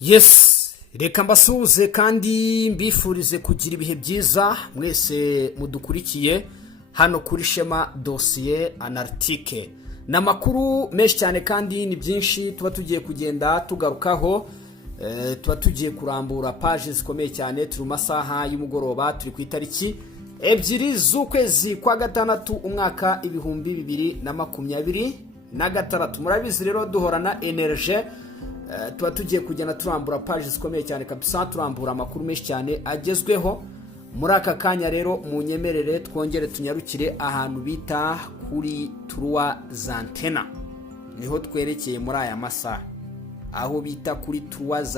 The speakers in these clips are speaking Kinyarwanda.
Yes, reka mbasuhuze kandi mbifurize kugira ibihe byiza mwese mudukurikiye hano kuri SHEEMAA DOSSIER ANALYTIQUE. N'amakuru menshi cyane kandi ni byinshi tuba tugiye kugenda tugarukaho, tuba tugiye kurambura page zikomeye cyane. Turi mu masaha y'umugoroba, turi ku itariki 2 z'ukwezi kwa gatandatu umwaka 2026. Murabizi rero duhorana energy, tuba tugiye kugenda turambura page zikomeye cyane kabisa, turambura amakuru menshi cyane agezweho muri aka kanya. Rero munyemerere twongere tunyarukire ahantu bita kuri Anntena, niho twerekeye muri aya masaha, aho bita kuri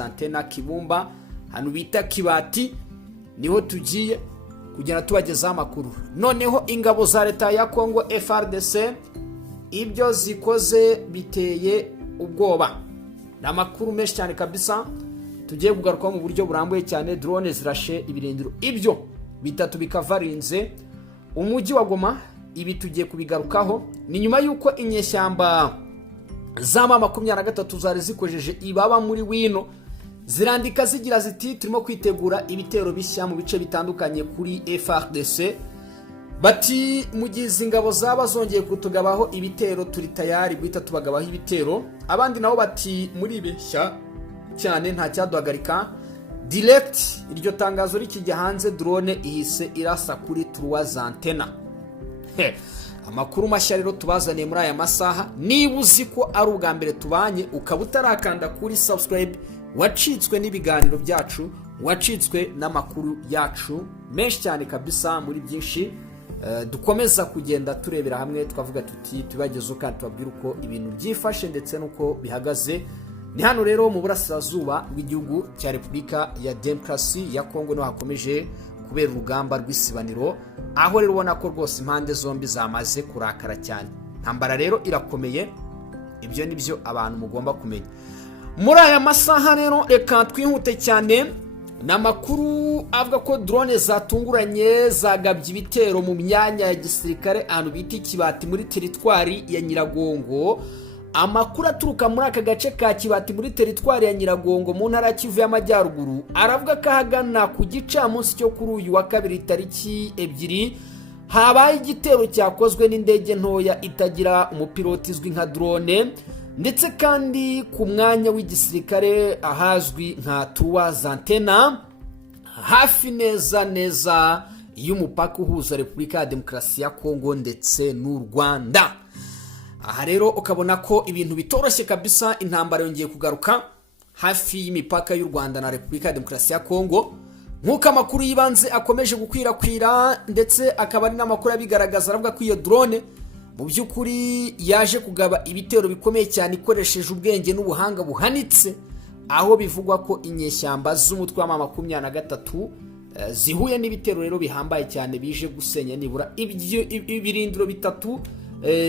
Anntena Kibumba, hano bita Kibati, niho tugiye kugenda tubagezaho amakuru. Noneho ingabo za leta ya Congo FARDC ibyo zikoze biteye ubwoba. N'amakuru menshi cyane kabisa tugiye kugaruka mu buryo burambuye cyane. Drone zirashe ibirindiro ibyo bitatu bikavarinze umujyi wa Goma. Ibi tugiye kubigarukaho ni nyuma yuko inyeshyamba zama 23 zari zikojeje ibaba muri wino, zirandika zigira ziti turimo kwitegura ibitero bishya mu bice bitandukanye kuri FARDC. Bati mugize ingabo zaba zongeye kutugabaho ibitero turi tayari guhita tubagabaho ibitero. Abandi nabo bati muri beshya cyane nta cyaduhagarika direct. Iryo tangazo rikijya hanze, drone ihise irasa kuri Anntena. Amakuru mashya rero tubazaniye muri aya masaha. Niba uzi ko ari ubwa mbere tubanye ukaba utarakanda kuri subscribe, wacitswe n'ibiganiro byacu, wacitswe n'amakuru yacu menshi cyane kabisa muri byinshi dukomeza kugenda turebera hamwe, twavuga tuti tubagezo kandi tubabwira uko ibintu byifashe ndetse nuko bihagaze. Ni hano rero mu burasirazuba bw'igihugu cya Repubulika ya Demokarasi ya Congo, no hakomeje kubera urugamba rw'isibaniro, aho rero ubona ko rwose impande zombi zamaze kurakara cyane. Ntambara rero irakomeye, ibyo nibyo abantu mugomba kumenya muri aya masaha. Rero reka twihute cyane. N'amakuru avuga ko drone zatunguranye zagabye ibitero mu myanya ya gisirikare ahantu bita Kibati muri teritwari ya Nyiragongo. Amakuru aturuka muri aka gace ka Kibati muri teritwari ya Nyiragongo mu ntara ya Kivu y'Amajyaruguru aravuga ko ahagana ku gicamunsi cyo kuri uyu wa kabiri tariki 2 habaye igitero cyakozwe n'indege ntoya itagira umupiloti izwi nka drone, ndetse kandi ku mwanya w'igisirikare ahazwi nka Anntena, hafi neza y'umupaka uhuza Repubulika ya Demokarasi ya Congo ndetse n'u Rwanda. Aha rero ukabona ko ibintu bitoroshye kabisa. Intambara yongeye kugaruka hafi y'imipaka y'u Rwanda na Repubulika ya Demokarasi ya Congo, nk'uko amakuru yibanze akomeje gukwirakwira, ndetse akaba ari n'amakuru abigaragaza. Aravuga ko iyo drone mu by'ukuri yaje kugaba ibitero bikomeye cyane ikoresheje ubwenge n'ubuhanga buhanitse, aho bivugwa ko inyeshyamba z'umutwe wa 23 zihuye n'ibitero rero bihambaye cyane bije gusenya nibura ibirindiro bitatu.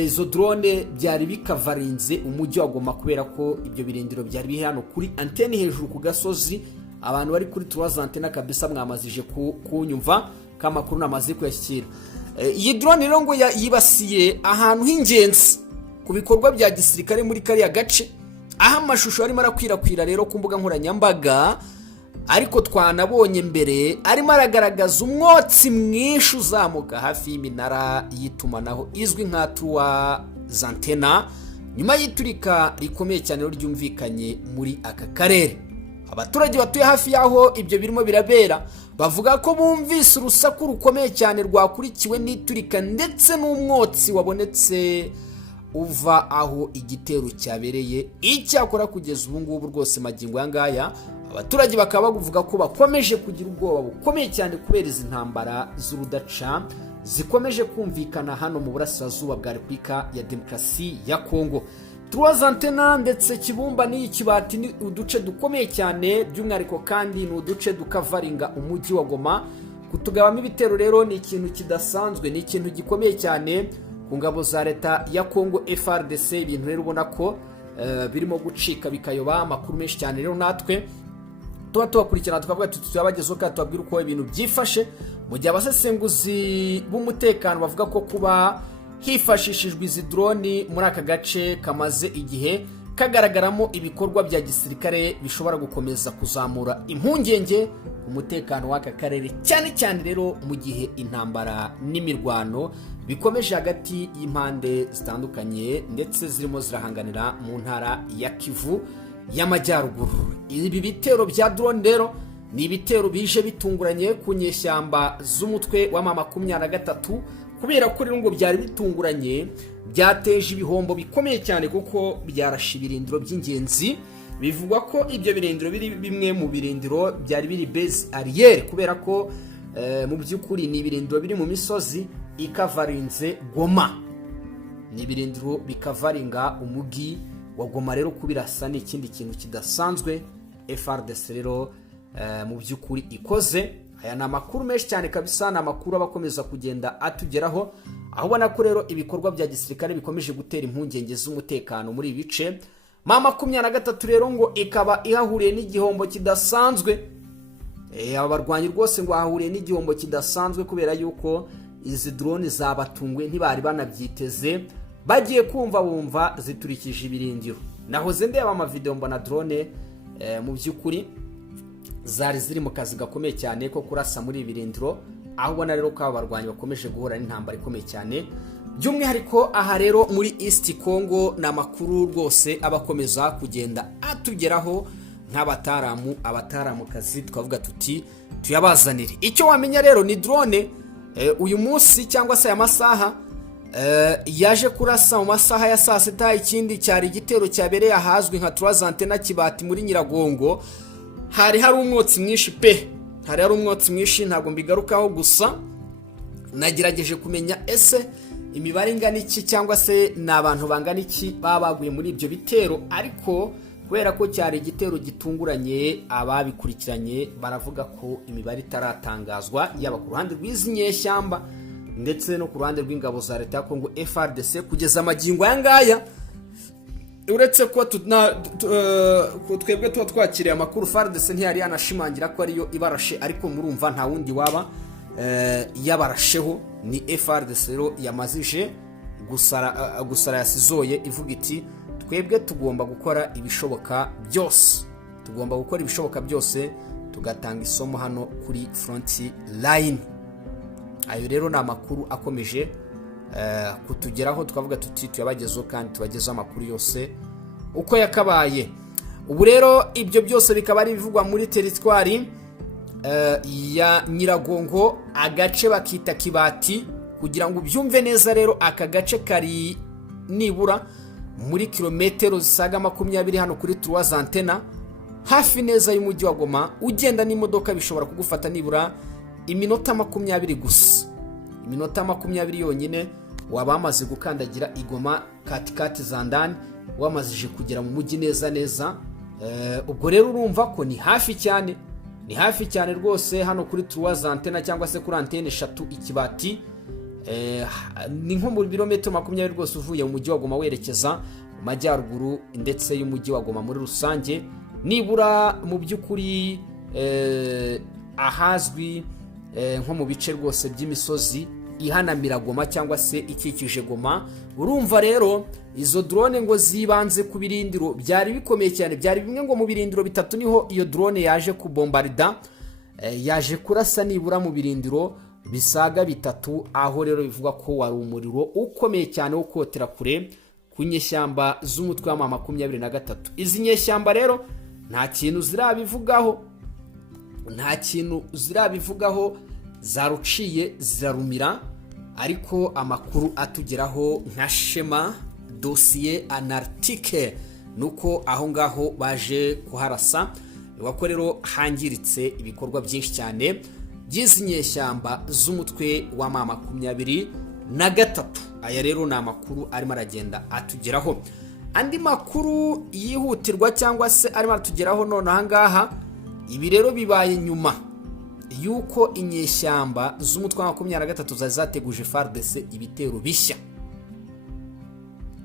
Izo drone byari bikavarinze umujyi wa Goma, kubera ko ibyo birindiro byari biri hano kuri antene hejuru ku gasozi. Abantu bari kuri Anntena kabisa mwamazije kunyumva kamakuru namaze kuyashyira. Iyi drone rero ngo yibasiye ahantu h'ingenzi ku bikorwa bya gisirikare muri kariya gace, aho amashusho arimo arakwirakwira rero ku mbuga nkoranyambaga, ariko twanabonye mbere arimo aragaragaza umwotsi mwinshi uzamuka hafi y'iminara y'itumanaho izwi nka Anntena, nyuma y'iturika rikomeye cyane ryumvikanye muri aka karere. Abaturage batuye hafi yaho ibyo birimo birabera bavuga ko bumvise urusaku rukomeye cyane rwakurikiwe n'iturika ndetse n'umwotsi wabonetse uva aho igitero cyabereye. Icyakora kugeza ubu ngubu rwose magingo yangaya abaturage bakaba bavuga ko bakomeje kugira ubwoba bukomeye cyane kubera izi ntambara z'urudaca zikomeje kumvikana hano mu burasirazuba bwa Repubulika ya Demokarasi ya Congo. Anntena ndetse Kibumba n'iyi Kibati ni uduce dukomeye cyane, by'umwihariko kandi ni uduce dukavaringa umujyi wa Goma. Kutugabamo ibitero rero ni ikintu kidasanzwe, ni ikintu gikomeye cyane ku ngabo za leta ya Congo FARDC. Ibintu rero ubona ko birimo gucika bikayoba. Amakuru menshi cyane rero natwe tuba tubakurikirana tukavuga tuti tuyabagezeho kandi tubabwira uko ibintu byifashe, mu gihe abasesenguzi b'umutekano bavuga ko kuba hifashishijwe izi drone muri aka gace kamaze igihe kagaragaramo ibikorwa bya gisirikare bishobora gukomeza kuzamura impungenge umutekano w'aka karere, cyane cyane rero mu gihe intambara n'imirwano bikomeje hagati y'impande zitandukanye ndetse zirimo zirahanganira mu ntara ya Kivu y'amajyaruguru. Ibi bitero bya drone rero ni ibitero bije bitunguranye ku nyeshyamba z'umutwe wa M23, kubera ko rero ngo byari bitunguranye, byateje ibihombo bikomeye cyane kuko byarashe ibirindiro by'ingenzi. Bivugwa ko ibyo birindiro biri bimwe mu birindiro byari biri base arrière, kubera ko mu by'ukuri ni ibirindiro biri mu misozi ikavarinze Goma, ni ibirindiro bikavaringa umugi wa Goma. Rero kubirasa ni ikindi kintu kidasanzwe FARDC rero mu by'ukuri ikoze. Aya ni amakuru menshi cyane kabisa, ni amakuru abakomeza kugenda atugeraho, aho ubona ko rero ibikorwa bya gisirikare bikomeje gutera impungenge z'umutekano muri ibi bice. M23 rero ngo ikaba ihahuriye n'igihombo kidasanzwe. Abarwanyi rwose ngo ahahuriye n'igihombo kidasanzwe kubera yuko izi drone zabatungwe ntibari banabyiteze, bagiye kumva bumva ziturikije ibirindiro. Nahoze ndeba amavideo mbona drone mu by'ukuri zari ziri mu kazi gakomeye cyane ko kurasa muri ibirindiro, aho ubona rero ko abarwanyi bakomeje guhura n'intambara ikomeye cyane. By'umwihariko aha rero muri East Congo ni amakuru rwose abakomeza kugenda atugeraho nk'abataramu kazi, twavuga tuti tuyabazanire. Icyo wamenya rero ni drone uyu munsi cyangwa se aya masaha yaje kurasa mu masaha ya saa sita. Ikindi cyari igitero cyabereye ahazwi nka Anntena Kibati muri Nyiragongo. Hari umwotsi mwinshi pe, hari umwotsi mwinshi, ntabwo mbigarukaho, gusa nagerageje kumenya ese imibare ingana iki cyangwa se n'abantu bangana iki babaguye muri ibyo bitero. Ariko kubera ko cyari igitero gitunguranye, ababikurikiranye baravuga ko imibare itaratangazwa, yaba ku ruhande rw'izi nyeshyamba ndetse no ku ruhande rw'ingabo za leta ya Congo FARDC kugeza amagingo aya ngaya. Uretse ko twebwe tuba twakiriye amakuru, FARDC ntiyari yanashimangira ko ariyo ibarashe, ariko murumva nta wundi waba yabarasheho, ni FARDC rero yamazije gusara yasizoye ivuga iti twebwe tugomba gukora ibishoboka byose, tugatanga isomo hano kuri front line. Ayo rero ni amakuru akomeje kutugeraho, twavuga tuti tuyabagezeho kandi tubagezeho amakuru yose uko yakabaye. Ubu rero ibyo byose bikaba ari bivugwa muri teritwari ya Nyiragongo, agace bakita Kibati. Kugira ngo ubyumve neza rero, aka gace kari nibura muri kilometero zisaga 20 hano kuri Anntena, hafi neza y'umujyi wa Goma. Ugenda n'imodoka bishobora kugufata nibura iminota 20 gusa, iminota 20 yonyine waba wamaze gukandagira igoma katikati za ndani, wamazije kugera mu mujyi neza. Ubwo rero urumva ko ni hafi cyane rwose hano kuri Anntena cyangwa se kuri antene 3 Ikibati. Ni nko mu birometero 20 rwose uvuye mu mujyi wa Goma werekeza mu majyaruguru ndetse y'umujyi wa Goma muri rusange, nibura mu by'ukuri ahazwi nko mu bice rwose by'imisozi ihanamira Goma cyangwa se ikikije Goma. Urumva rero izo drone ngo zibanze ku birindiro byari bikomeye cyane, byari bimwe ngo mu birindiro 3 niho iyo drone yaje kubombarda, yaje kurasa nibura mu birindiro bisaga 3, aho rero bivuga ko wari umuriro ukomeye cyane wo kotera kure ku nyeshyamba z'umutwe wa M23. Izi nyeshyamba rero nta kintu zirabivugaho, zaruciye zirarumira. Ariko amakuru atugeraho nka SHEEMAA dossier ANALYTIQUE nuko aho ngaho baje kuharasa, bako rero hangiritse ibikorwa byinshi cyane by'izi nyeshyamba z'umutwe wa M23. Aya rero ni amakuru arimo aragenda atugeraho. Andi makuru yihutirwa cyangwa se arimo atugeraho none aha ngaha, ibi rero bibaye nyuma yuko inyeshyamba z'umutwe wa 23 zateguje FARDC ibitero bishya.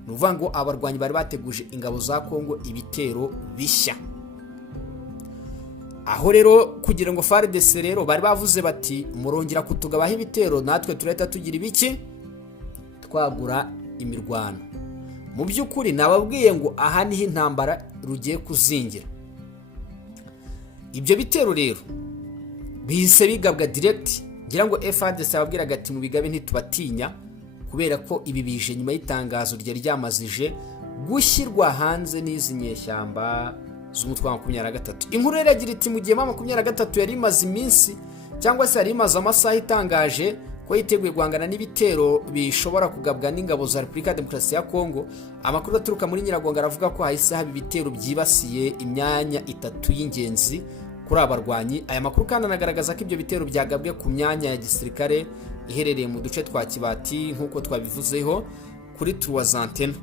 Nuvuga ngo abarwanyi bari bateguje ingabo za Congo ibitero bishya. Aho rero kugira ngo FARDC rero bari bavuze bati murongera kutugabaho ibitero, natwe tureta tugira ibiki twagura imirwano. mu by'ukuri nababwiye ngo aha niho intambara rugiye kuzingira. Ibyo bitero rero bihise bigabwa direct, ngira ngo FARDC ababwiraga ati mu bigabe ntitubatinya, kubera ko ibi bije nyuma y'itangazo ryari ryamazije gushyirwa hanze n'izi nyeshyamba z'umutwe wa 23. Inkuru rero yagira iti mu gihe 23 yari imaze iminsi cyangwa se yari imaze amasaha itangaje ko yiteguye guhangana n'ibitero bishobora kugabwa n'ingabo za Repubulika ya Demokarasi ya Congo, amakuru aturuka muri Nyiragongo aravuga ko hahise haba ibitero byibasiye imyanya 3 y'ingenzi kuri abarwanyi. Aya makuru kandi anagaragaza ko ibyo bitero byagabwe ku myanya ya gisirikare iherereye mu duce twa Kibati nk'uko twabivuzeho kuri Anntena.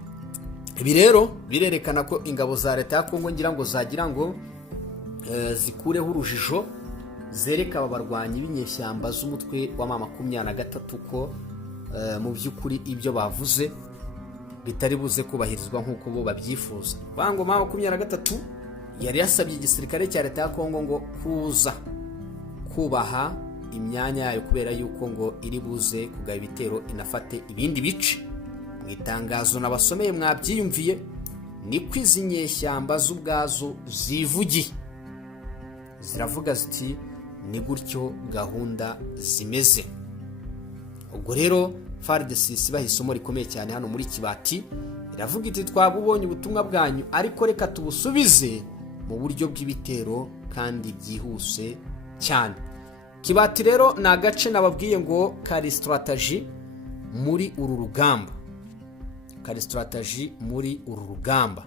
Ibi rero birerekana ko ingabo za leta ya Congo ngira ngo zagira ngo zikureho urujijo, zereka aba barwanyi b'inyeshyamba z'umutwe wa 23 ko mu by'ukuri ibyo bavuze bitari buze kubahirizwa nk'uko bo babyifuza. Bango 23 yari yasabye igisirikare cya leta ya Congo ngo kuza kubaha imyanya yayo kubera yuko ngo iri buze kugaba ibitero inafate ibindi bice. Mu itangazo nabasomeye mwabyiyumviye ni kwizinyeshyamba z'ubwazo zivugi ziravuga ziti ni gutyo gahunda zimeze. Ubwo rero FARDC baha isomo rikomeye cyane hano muri Kibati, iravuga iti twabubonye ubutumwa bwanyu ariko reka tubusubize mu buryo bw'ibitero kandi byihuse cyane. Kibati rero na gace nababwiye ngo kari strategy muri uru rugamba, kari strategy muri uru rugamba.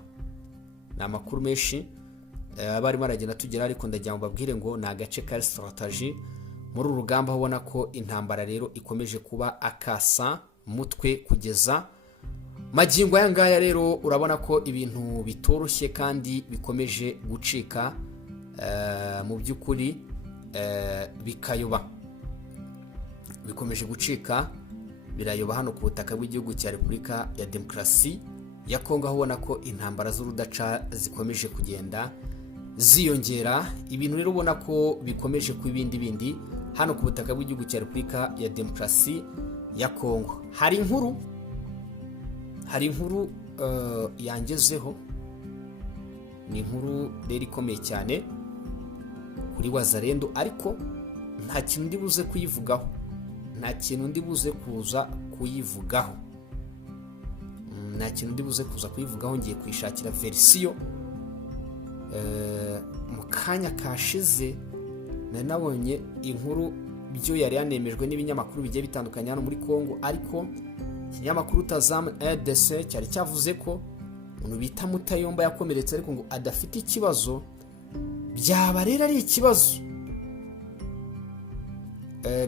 Na amakuru menshi abari maragenda tugera, ariko ndagira ngo babwire ngo na gace kari strategy muri uru rugamba. Ubona ko intambara rero ikomeje kuba akasa mutwe kugeza magingo aya ngaya. Rero urabona ko ibintu bitoroshye kandi bikomeje gucika mu by'ukuri, bikayoba, bikomeje gucika birayoba hano ku butaka bw'igihugu cya Repubulika ya Demokarasi ya Congo. Ubona ko intambara z'urudaca zikomeje kugenda ziyongera, ibintu rero ubona ko bikomeje ku bindi hano ku butaka bw'igihugu cya Repubulika ya Demokarasi ya Congo. Hari inkuru yangezeho, ni inkuru rero ikomeye cyane kuri Wazalendo, ariko nta kintu ndi buze kuyivugaho, nta kintu ndi buze kuza kuyivugaho, nta kintu ndi buze kuza kuyivugaho. Ngiye kwishakira verisiyo. Mu kanya kashize nabonye inkuru byo yari yanemejwe n'ibinyamakuru bigiye bitandukanye hano muri Congo, ariko ikinyamakuru Tazam ndetse cyari cyavuze ko umuntu bita Mutayomba yakomeretse ariko ngo adafite ikibazo. Byaba rero ari ikibazo,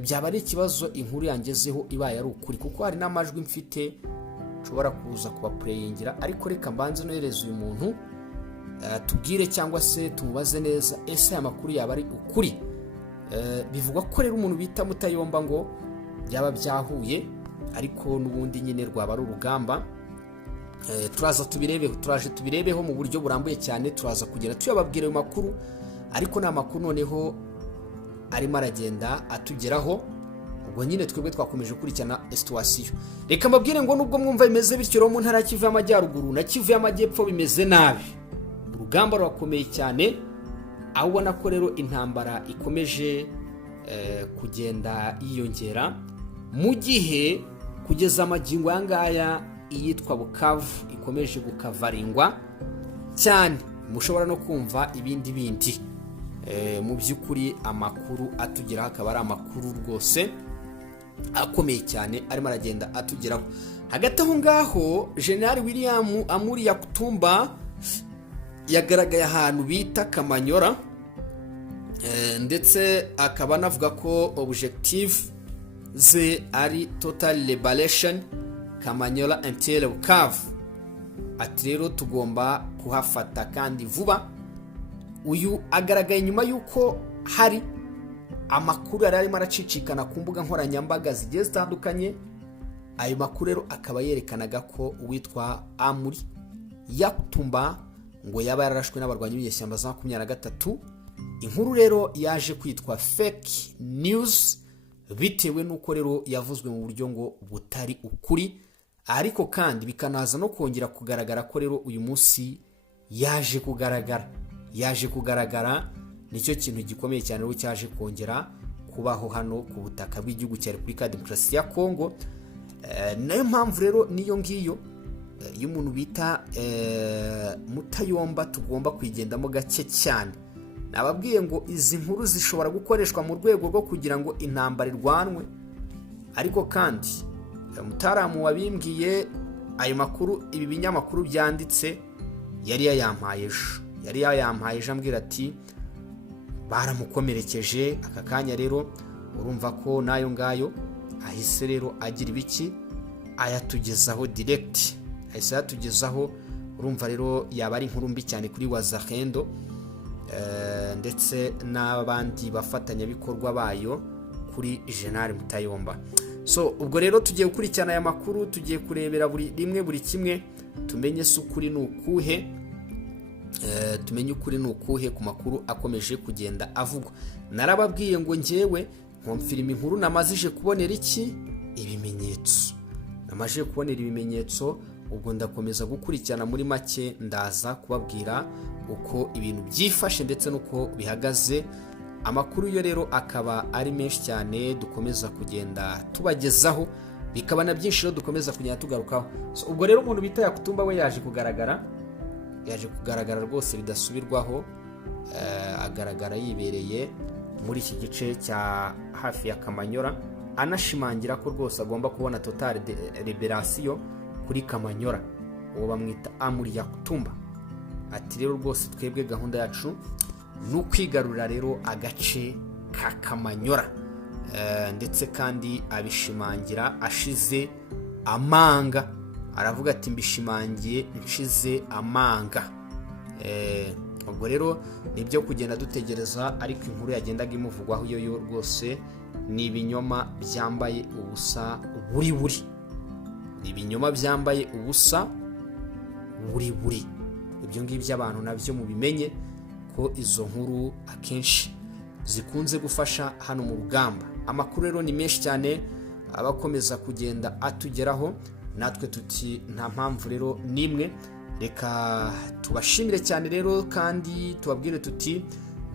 byaba ari ikibazo inkuru yangezeho ibaye ari ukuri, kuko hari n'amajwi mfite nshobora kuza kuba playingira. Ariko reka mbanze nohereza uyu muntu tubwire cyangwa se tumubaze neza ese aya makuru yaba ari ukuri. Bivugwa ko rero umuntu bita Mutayomba ngo byaba byahuye, ariko n'ubundi nyine rwaba ari urugamba. Turaje tubirebeho mu buryo burambuye cyane, turaza kugera tuyababwira ayo makuru, ariko na makuru noneho arimo aragenda atugeraho. Ubwo nyine twebwe twakomeje kurikirana situation. Reka mbabwire ngo nubwo mwumva bimeze bityo mu ntara Kivu y'Amajyaruguru na Kivu y'Amajyepfo bimeze nabi, urugamba rurakomeye cyane, aho ubona ko rero intambara ikomeje kugenda yiyongera, mu gihe kugeza amagingo yangaya iyitwa Bukavu ikomeje gukavaringwa cyane. Mushobora no kumva ibindi mu by'ukuri amakuru atugeraho akaba ari amakuru rwose akomeye cyane arimo aragenda atugeraho. Hagati aho ngaho General William Amuri Yakutumba yagaragaye ahantu bita Kamanyora, ndetse akaba anavuga ko objective ze ari total liberation Kamanyora until Bukavu. Ati rero tugomba kuhafata kandi vuba. Uyu agaragaye nyuma yuko hari amakuru yari arimo aracicikana ku mbuga nkoranyambaga zigiye zitandukanye. Ayo makuru rero akaba yerekanaga ko uwitwa Amuri Yakutumba ngo yaba yararashwe n'abarwanyi b'inyeshyamba za 23. Inkuru rero yaje kwitwa fake news bitewe nuko rero yavuzwe mu buryo ngo butari ukuri, ariko kandi bikanaza no kongera kugaragara ko rero uyu munsi yaje kugaragara nicyo kintu gikomeye cyane rero cyaje kongera kubaho hano ku butaka bw'igihugu cya Repubulika ya Demokarasi ya Congo. Nayo mpamvu rero niyo ngiyo y'umuntu bita Mutayomba tugomba kwigendamo gake cyane. Nababwiye ngo izi nkuru zishobora gukoreshwa mu rwego rwo kugira ngo intambara irwanwe, ariko kandi mutaramu wabimbwiye ayo makuru, ibi binyamakuru byanditse yari yayampaye ejo ambwira ati baramukomerekeje. Aka kanya rero urumva ko nayo ngayo ahise rero agira ibiki ayatugezaho direct, ahise yatugezaho. Urumva rero yaba ari inkuru mbi cyane kuri Wazalendo ndetse n'abandi bafatanyabikorwa bayo kuri General Mutayomba. So ubwo rero tugiye gukurikirana aya makuru, tugiye kurebera buri kimwe, tumenye se ukuri ni ukuhe ku makuru akomeje kugenda avugwa. Narababwiye ngo njyewe nkomfirima inkuru namazije kubonera ibimenyetso, ubwo ndakomeza gukurikirana muri make, ndaza kubabwira uko ibintu byifashe ndetse nuko bihagaze. Amakuru yo rero akaba ari menshi cyane dukomeza kugenda tubagezaho, bikaba na byinshi rero dukomeza kugenda tugarukaho. So ubwo rero umuntu bita Yakutumba we yaje kugaragara rwose bidasubirwaho. Agaragara yibereye muri iki gice cya hafi ya Kamanyora, anashimangira ko rwose agomba kubona total liberation kuri Kamanyora. Uwo bamwita Amuri Yakutumba. Ati rero rwose twebwe gahunda yacu n'ukwigarurira rero agace ka Kamanyora, ndetse kandi abishimangira ashize amanga. Aravuga ati mbishimangiye nshize amanga. Ubwo rero nibyo kugenda dutegereza, ariko inkuru yagendaga imuvugwaho yo rwose ni ibinyoma byambaye ubusa buri. Ibinyoma byambaye ubusa buri. Ibyo ngibyo abantu nabyo mubimenye ko izo nkuru akenshi zikunze gufasha hano mu rugamba. Amakuru rero ni menshi cyane abakomeza kugenda atugeraho, natwe tuti nta mpamvu rero nimwe. Reka tubashimire cyane rero, kandi tubabwire tuti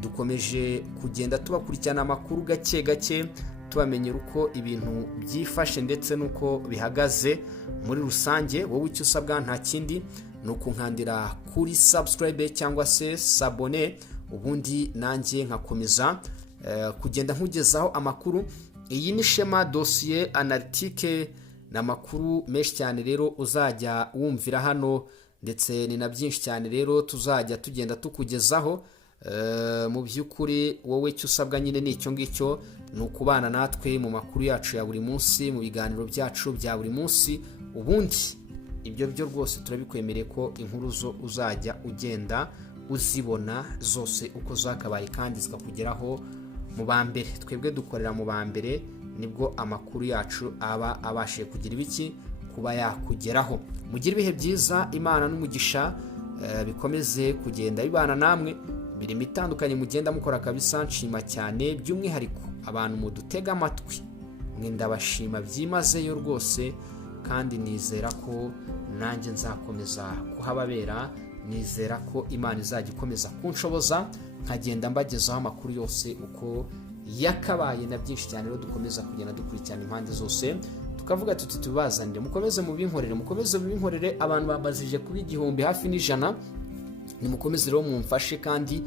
dukomeje kugenda tubakurikirana amakuru gake tubamenyera uko ibintu byifashe ndetse nuko bihagaze muri rusange. Wowe icyo usabwa nta kindi ni ukunkandira kuri subscribe cyangwa se sabone, ubundi nanjye nkakomeza kugenda nkugezaho amakuru. Iyi ni SHEEMAA dossier analytique, n'amakuru menshi cyane rero uzajya wumvira hano, ndetse ni na byinshi cyane rero tuzajya tugenda tukugezaho. Mu by'ukuri wowe icyo usabwa nyine ni icyo ngicyo, ni ukubana natwe mu makuru yacu ya buri munsi, mu biganiro byacu bya buri munsi. Ubundi ibyo byo rwose turabikwemereye ko inkuru zo uzajya ugenda uzibona zose uko zakabaye, kandi zikakugeraho mu bambere. Twebwe dukorera mu bambere, nibwo amakuru yacu aba abashije kugira ibiki kuba yakugeraho. Mugire ibihe byiza, Imana n'umugisha bikomeze kugenda bibana namwe. Imirimo itandukanye mugenda mukora kabisa, nshima cyane. By'umwihariko abantu mudutega amatwi, mwe ndabashima byimazeyo rwose, kandi nizera ko nanjye nzakomeza kuhababera. Nizera ko Imana izajya ikomeza kunshoboza nkagenda mbagezaho amakuru yose uko yakabaye, na byinshi cyane rero dukomeza kugenda dukurikirana impande zose, tukavuga tuti tubazanire. Mukomeze mubinkorere, abantu bamazije kuba 100 hafi n'100. Nimukomeze rero mumfashe kandi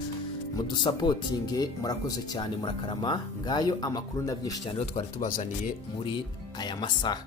mudusapotinge. Murakoze cyane, murakarama. Ngayo amakuru na byinshi cyane rero twari tubazaniye muri aya masaha.